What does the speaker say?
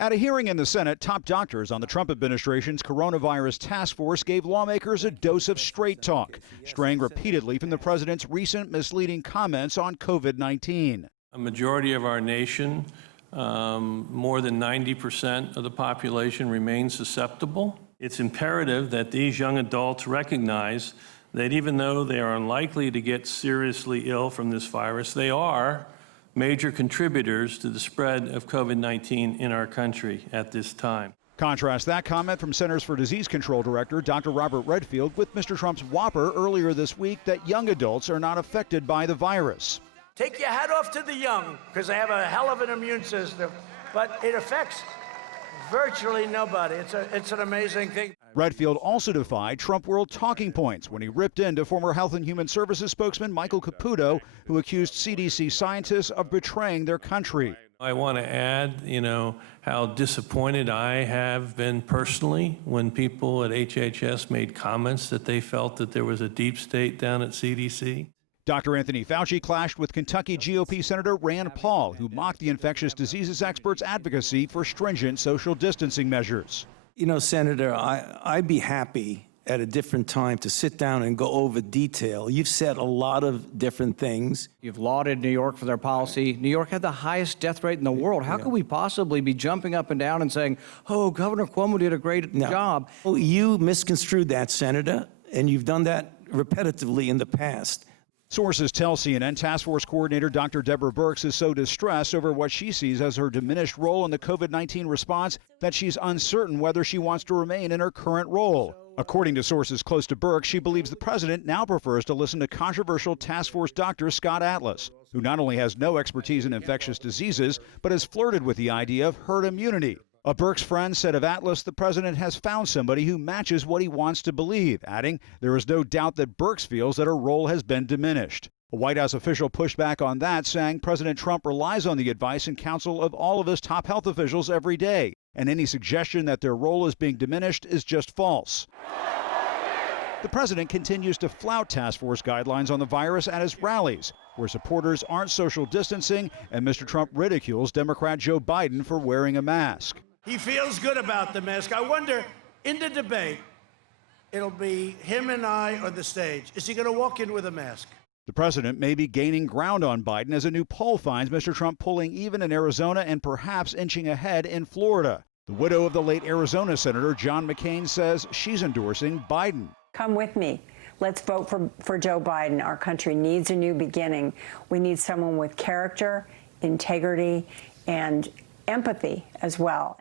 At a hearing in the Senate, top doctors on the Trump administration's coronavirus task force gave lawmakers a dose of straight talk, straying repeatedly from the president's recent misleading comments on COVID-19. A majority of our nation, more than 90% of the population, remains susceptible. It's imperative that these young adults recognize that even though they are unlikely to get seriously ill from this virus, they are major contributors to the spread of COVID-19 in our country at this time. Contrast that comment from Centers for Disease Control Director Dr. Robert Redfield with Mr. Trump's whopper earlier this week that young adults are not affected by the virus. Take your hat off to the young, because they have a hell of an immune system, but it affects virtually nobody. It's an amazing thing. Redfield also defied Trump world talking points when he ripped into former Health and Human Services spokesman Michael Caputo, who accused CDC scientists of betraying their country. I want to add, how disappointed I have been personally when people at HHS made comments that they felt that there was a deep state down at CDC. Dr. Anthony Fauci clashed with Kentucky GOP Senator Rand Paul, who mocked the infectious diseases expert's advocacy for stringent social distancing measures. Senator, I'd be happy at a different time to sit down and go over detail. You've said a lot of different things. You've lauded New York for their policy. New York had the highest death rate in the world. How could we possibly be jumping up and down and saying, oh, Governor Cuomo did a great job? Well, you misconstrued that, Senator, and you've done that repetitively in the past. Sources tell CNN Task Force Coordinator Dr. Deborah Birx is so distressed over what she sees as her diminished role in the COVID-19 response that she's uncertain whether she wants to remain in her current role. According to sources close to Birx, she believes the president now prefers to listen to controversial task force doctor Scott Atlas, who not only has no expertise in infectious diseases, but has flirted with the idea of herd immunity. A Birx friend said of Atlas, the president has found somebody who matches what he wants to believe, adding, there is no doubt that Birx feels that her role has been diminished. A White House official pushed back on that, saying President Trump relies on the advice and counsel of all of his top health officials every day, and any suggestion that their role is being diminished is just false. The president continues to flout task force guidelines on the virus at his rallies, where supporters aren't social distancing, and Mr. Trump ridicules Democrat Joe Biden for wearing a mask. He feels good about the mask. I wonder, in the debate, it'll be him and I on the stage. Is he going to walk in with a mask? The president may be gaining ground on Biden as a new poll finds Mr. Trump pulling even in Arizona and perhaps inching ahead in Florida. The widow of the late Arizona Senator John McCain says she's endorsing Biden. Come with me. Let's vote for Joe Biden. Our country needs a new beginning. We need someone with character, integrity, and empathy as well.